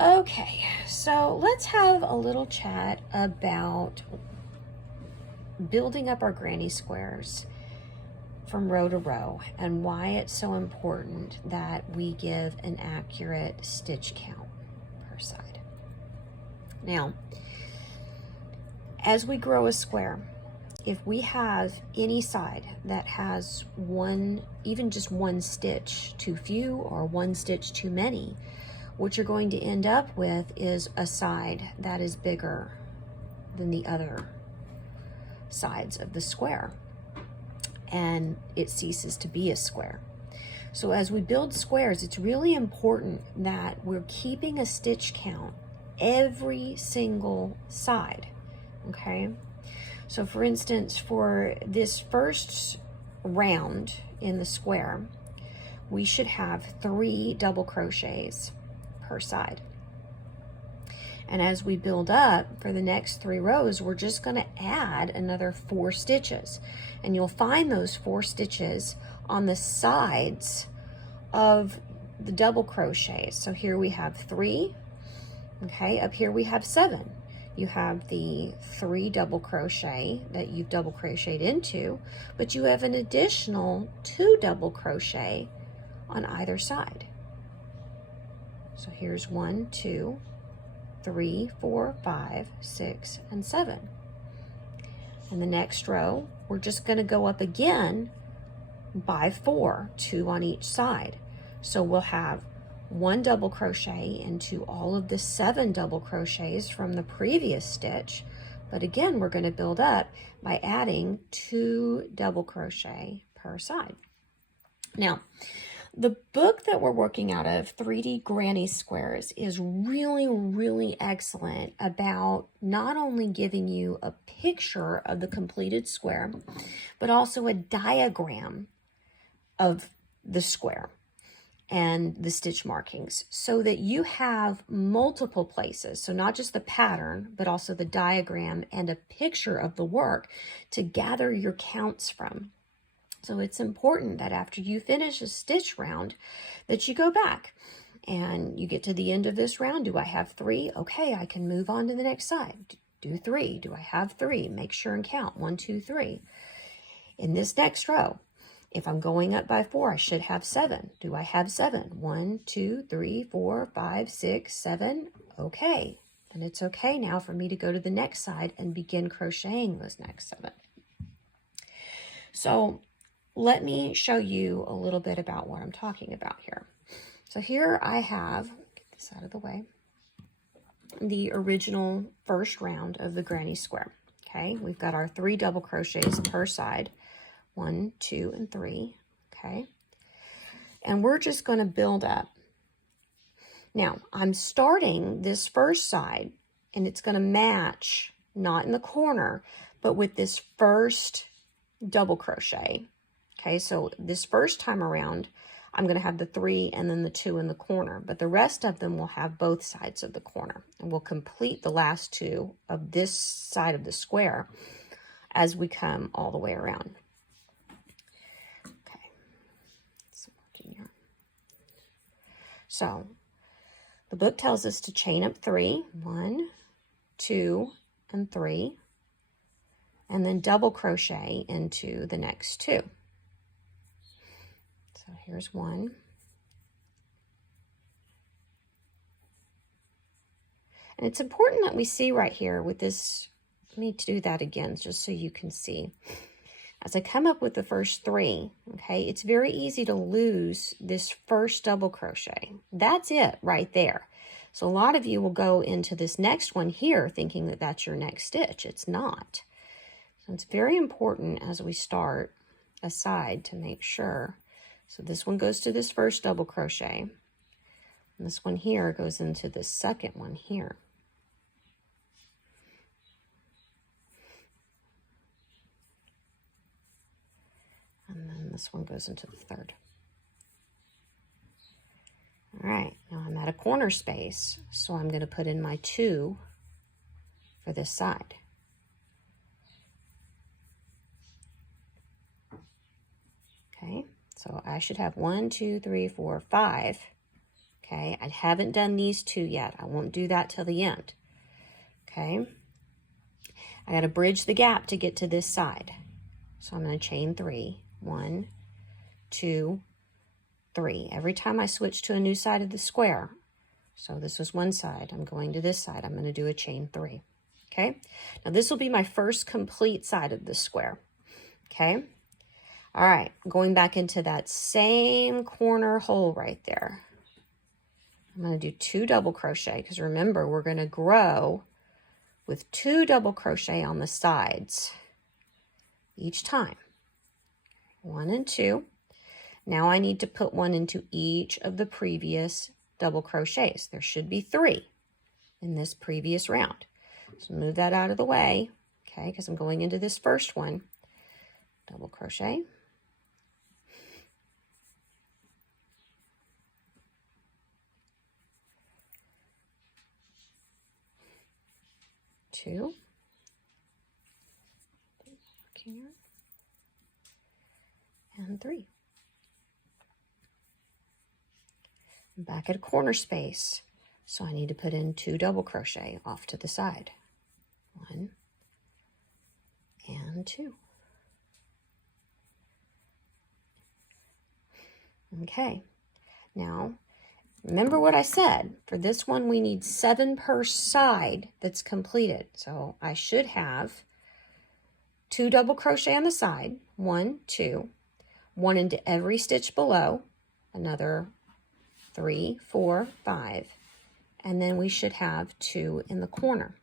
Okay, so let's have a little chat about building up our granny squares from row to row and why it's so important that we give an accurate stitch count per side. Now, as we grow a square, if we have any side that has one, even just one stitch too few or one stitch too many, what you're going to end up with is a side that is bigger than the other sides of the square, and it ceases to be a square. So as we build squares, it's really important that we're keeping a stitch count every single side, okay? So for instance, for this first round in the square, we should have 3 double crochets per side. And as we build up for the next 3 rows, we're just going to add another 4 stitches. And you'll find those 4 stitches on the sides of the double crochets. So here we have 3, okay, up here we have 7. You have the 3 double crochet that you've double crocheted into, but you have an additional 2 double crochet on either side. So here's 1, 2, 3, 4, 5, 6, and 7. And the next row, we're just going to go up again by 4, 2 on each side. So we'll have 1 double crochet into all of the 7 double crochets from the previous stitch, but again we're going to build up by adding 2 double crochet per side. Now, the book that we're working out of, 3D Granny Squares, is really excellent about not only giving you a picture of the completed square, but also a diagram of the square and the stitch markings, so that you have multiple places, so not just the pattern, but also the diagram and a picture of the work to gather your counts from. So it's important that after you finish a stitch round, that you go back and you get to the end of this round. Do I have 3? Okay, I can move on to the next side. Do 3. Do I have 3? Make sure and count 1, 2, 3. In this next row, if I'm going up by 4, I should have 7. Do I have 7? 1, 2, 3, 4, 5, 6, 7. Okay. And it's okay now for me to go to the next side and begin crocheting those next 7. So let me show you a little bit about what I'm talking about here. So here I have, get this out of the way, the original first round of the granny square. Okay, we've got our 3 double crochets per side. 1, 2, and 3, okay? And we're just going to build up. Now, I'm starting this first side, and it's going to match, not in the corner, but with this first double crochet, okay? So this first time around, I'm going to have the 3 and then the 2 in the corner, but the rest of them will have both sides of the corner, and we'll complete the last 2 of this side of the square as we come all the way around. So the book tells us to chain up 3, 1, 2, and 3, and then double crochet into the next 2. So here's 1. And it's important that we see right here with this, let me do that again just so you can see. As I come up with the first 3, okay, it's very easy to lose this first double crochet. That's it right there. So a lot of you will go into this next one here thinking that that's your next stitch. It's not. So it's very important as we start a side to make sure. So this one goes to this first double crochet. And this one here goes into the second one here. And then this one goes into the third. All right, now I'm at a corner space, so I'm going to put in my 2 for this side. Okay, so I should have 1, 2, 3, 4, 5. Okay, I haven't done these two yet. I won't do that till the end. Okay, I got to bridge the gap to get to this side. So I'm going to chain 3. 1, 2, 3. Every time I switch to a new side of the square, so this was one side, I'm going to this side, I'm going to do a chain 3. Okay, now this will be my first complete side of the square. Okay, all right, going back into that same corner hole right there. I'm going to do 2 double crochet because remember, we're going to grow with 2 double crochet on the sides each time. 1 and 2. Now I need to put 1 into each of the previous double crochets. There should be 3 in this previous round. So move that out of the way, okay, because I'm going into this first one. Double crochet. 2. And 3. I'm back at a corner space, so I need to put in 2 double crochet off to the side. 1 and 2. Okay, now remember what I said. For this one, we need 7 per side that's completed. So I should have 2 double crochet on the side, 1, 2, 1 into every stitch below, another 3, 4, 5, and then we should have 2 in the corner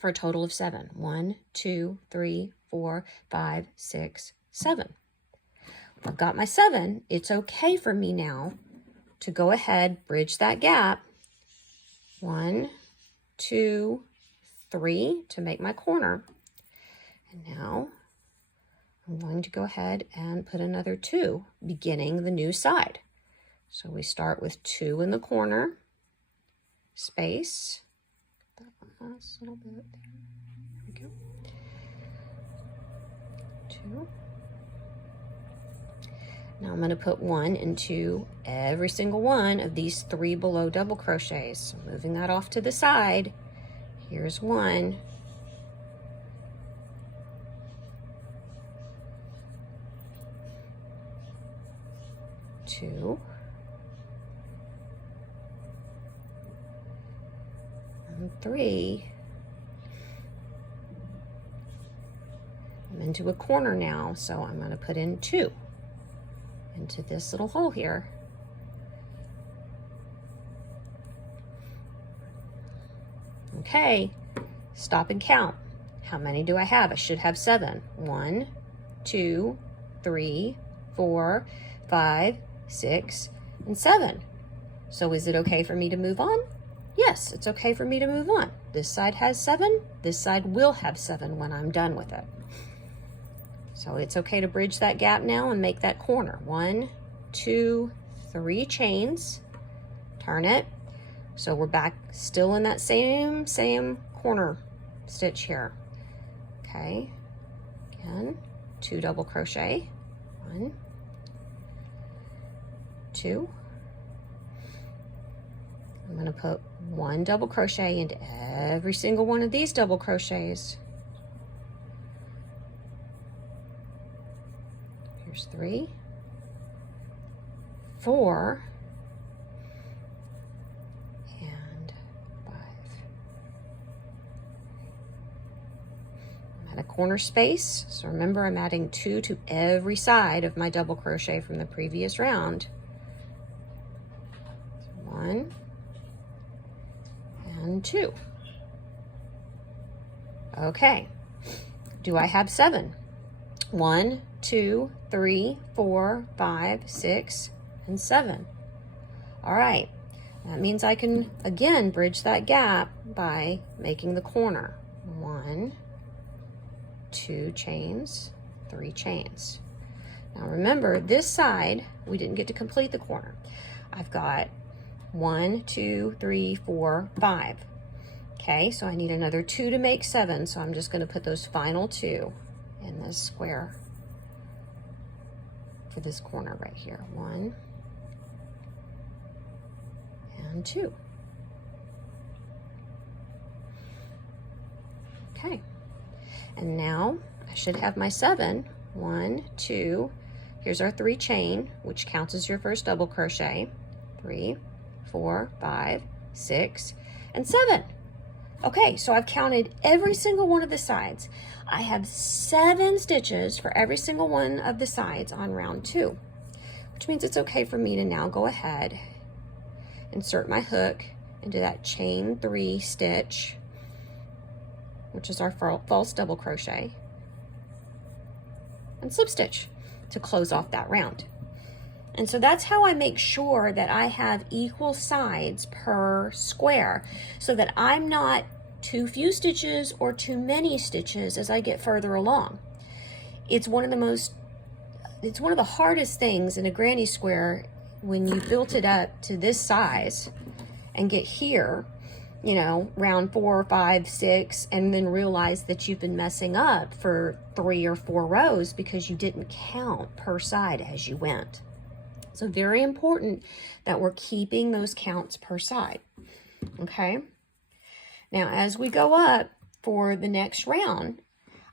for a total of 7. 1, 2, 3, 4, 5, 6, 7. I've got my 7. It's okay for me now to go ahead, bridge that gap. 1, 2, 3 to make my corner. And now I'm going to go ahead and put another 2, beginning the new side. So we start with 2 in the corner, space, that last little bit there, we go, 2. Now I'm going to put 1 into every single one of these 3 below double crochets. So moving that off to the side, here's 1. 2. And 3. I'm into a corner now, so I'm going to put in 2 into this little hole here. Okay, stop and count. How many do I have? I should have 7. 1, 2, 3, 4, 5, 6, and 7. So is it okay for me to move on? Yes, it's okay for me to move on. This side has 7. This side will have 7 when I'm done with it. So it's okay to bridge that gap now and make that corner. 1, 2, 3 chains. Turn it. So we're back still in that same corner stitch here. Okay. Again, 2 double crochet. 1, 2. I'm going to put 1 double crochet into every single one of these double crochets. Here's 3, 4, and 5. I'm at a corner space, so remember I'm adding 2 to every side of my double crochet from the previous round. 1 and 2. Okay, do I have 7? 1, 2, 3, 4, 5, 6, and 7. All right, that means I can again bridge that gap by making the corner. 1, 2 chains, 3 chains. Now remember, this side, we didn't get to complete the corner. I've got 1, 2, 3, 4, 5. Okay, so I need another 2 to make 7, so I'm just going to put those final 2 in this square for this corner right here. 1 and 2. Okay, and now I should have my 7. 1, 2, here's our 3 chain, which counts as your first double crochet. 3, 4, 5, 6, and 7. Okay, so I've counted every single one of the sides. I have 7 stitches for every single one of the sides on round 2, which means it's okay for me to now go ahead, insert my hook into that chain 3 stitch, which is our false double crochet, and slip stitch to close off that round. And so that's how I make sure that I have equal sides per square, so that I'm not too few stitches or too many stitches as I get further along. It's one of the hardest things in a granny square when you built it up to this size and get here, you know, round 4, 5, 6, and then realize that you've been messing up for 3 or 4 rows because you didn't count per side as you went. So very important that we're keeping those counts per side. Okay. Now, as we go up for the next round,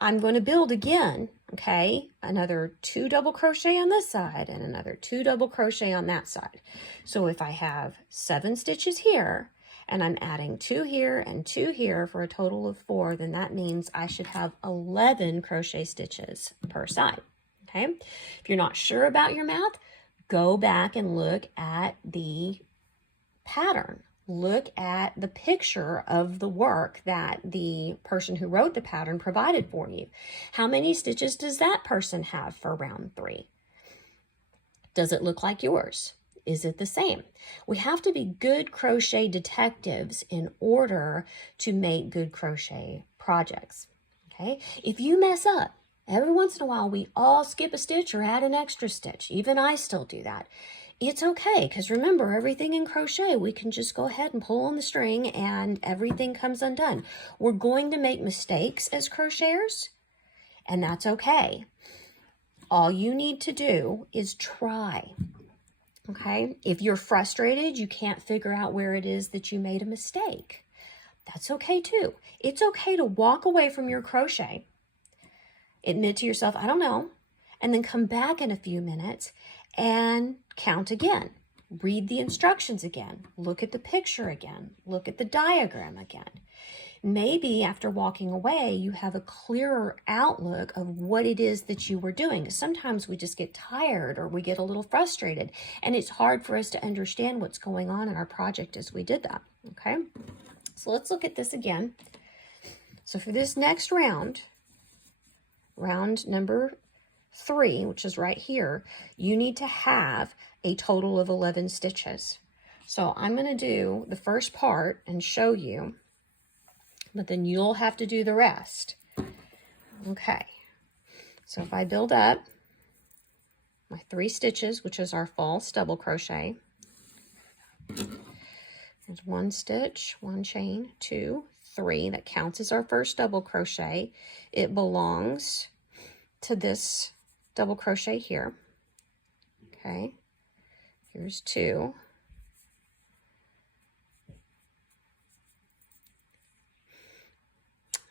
I'm going to build again. Okay, another 2 double crochet on this side and another 2 double crochet on that side. So if I have 7 stitches here and I'm adding 2 here and 2 here for a total of 4, then that means I should have 11 crochet stitches per side. Okay, if you're not sure about your math, go back and look at the pattern. Look at the picture of the work that the person who wrote the pattern provided for you. How many stitches does that person have for round 3? Does it look like yours? Is it the same? We have to be good crochet detectives in order to make good crochet projects. Okay? If you mess up, every once in a while we all skip a stitch or add an extra stitch. Even I still do that. It's okay, because remember, everything in crochet, we can just go ahead and pull on the string and everything comes undone. We're going to make mistakes as crocheters, and that's okay. All you need to do is try, okay? If you're frustrated, you can't figure out where it is that you made a mistake. That's okay too. It's okay to walk away from your crochet, admit to yourself, I don't know, and then come back in a few minutes and count again. Read the instructions again. Look at the picture again. Look at the diagram again. Maybe after walking away, you have a clearer outlook of what it is that you were doing. Sometimes we just get tired or we get a little frustrated, and it's hard for us to understand what's going on in our project as we did that, okay? So let's look at this again. So for this next round, round number 3, which is right here, you need to have a total of 11 stitches. So I'm going to do the first part and show you, but then you'll have to do the rest. Okay, so if I build up my 3 stitches, which is our false double crochet, there's 1 stitch, 1 chain, 2, 3, that counts as our first double crochet. It belongs to this double crochet here. Okay, here's 2.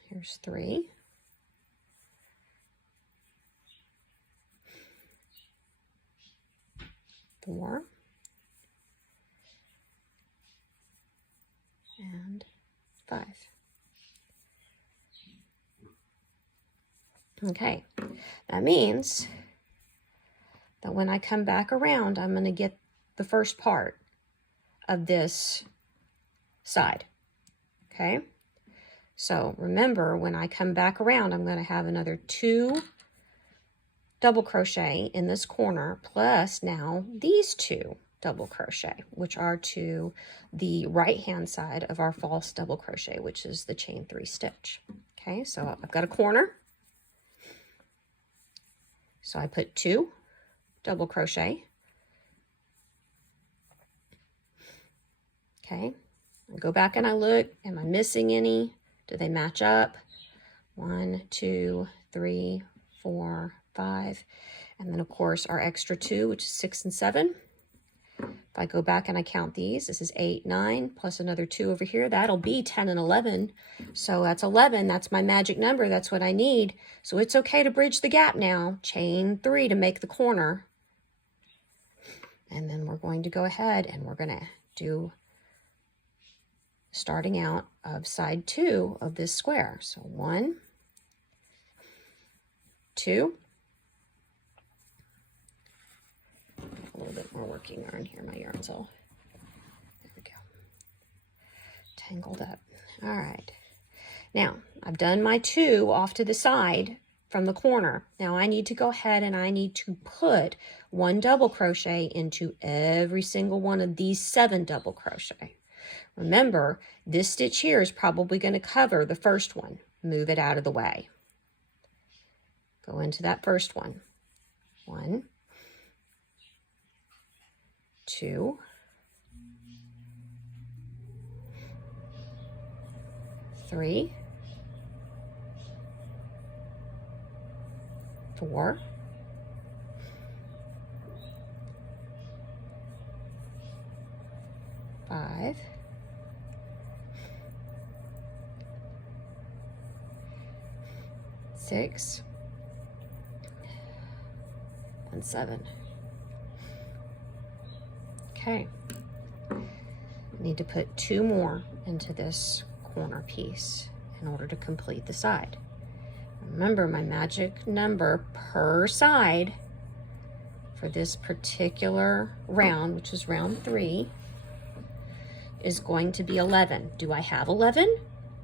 Here's 3. Four. And 5. Okay, that means that when I come back around, I'm going to get the first part of this side. Okay, so remember, when I come back around, I'm going to have another 2 double crochet in this corner, plus now these 2 double crochet, which are to the right hand side of our false double crochet, which is the chain 3 stitch. Okay, so I've got a corner. So I put 2 double crochet. Okay, I go back and I look, am I missing any? Do they match up? 1, 2, 3, 4, 5. And then of course our extra 2, which is 6 and 7. If I go back and I count these, this is 8, 9, plus another 2 over here. That'll be 10 and 11. So that's 11. That's my magic number. That's what I need. So it's okay to bridge the gap now. Chain 3 to make the corner. And then we're going to go ahead and we're going to do starting out of side 2 of this square. So 1, 2. A little bit more working yarn here. My yarn's all, there we go, tangled up. All right. Now, I've done my 2 off to the side from the corner. Now I need to go ahead and I need to put 1 double crochet into every single one of these 7 double crochet. Remember, this stitch here is probably going to cover the first one. Move it out of the way. Go into that first one. 1, 2, 3, 4, 5, 6, and 7. Okay. Need to put 2 more into this corner piece in order to complete the side. Remember, my magic number per side for this particular round, which is round 3, is going to be 11. Do I have 11?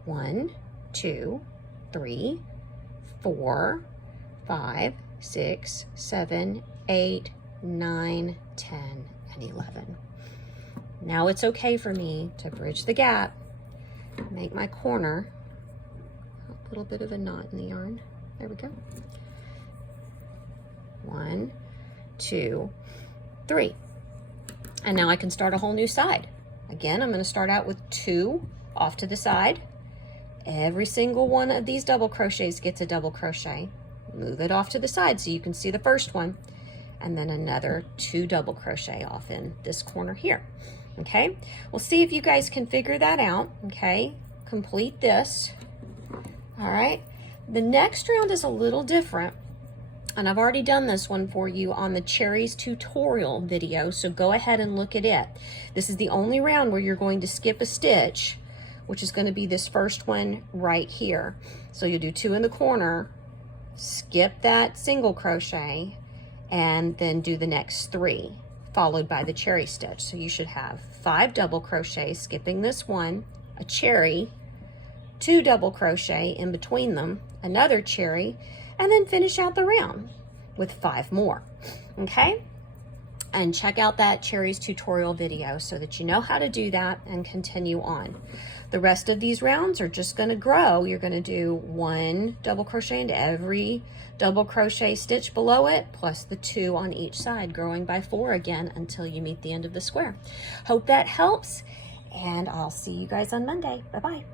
1, 2, 3, 4, 5, 6, 7, 8, 9, 10, and 11. Now it's okay for me to bridge the gap, make my corner, a little bit of a knot in the yarn. There we go. 1, 2, 3. And now I can start a whole new side. Again, I'm going to start out with 2 off to the side. Every single one of these double crochets gets a double crochet. Move it off to the side so you can see the first one. And then another 2 double crochet off in this corner here. Okay, we'll see if you guys can figure that out. Okay, complete this. All right, the next round is a little different, and I've already done this one for you on the Cherries tutorial video, so go ahead and look at it. This is the only round where you're going to skip a stitch, which is going to be this first one right here. So you'll do 2 in the corner, skip that single crochet, and then do the next 3, followed by the cherry stitch. So you should have 5 double crochets, skipping this one, a cherry, 2 double crochet in between them, another cherry, and then finish out the round with 5 more. Okay? And check out that Cherries tutorial video so that you know how to do that and continue on. The rest of these rounds are just going to grow. You're going to do 1 double crochet into every double crochet stitch below it, plus the 2 on each side, growing by 4 again until you meet the end of the square. Hope that helps, and I'll see you guys on Monday. Bye-bye.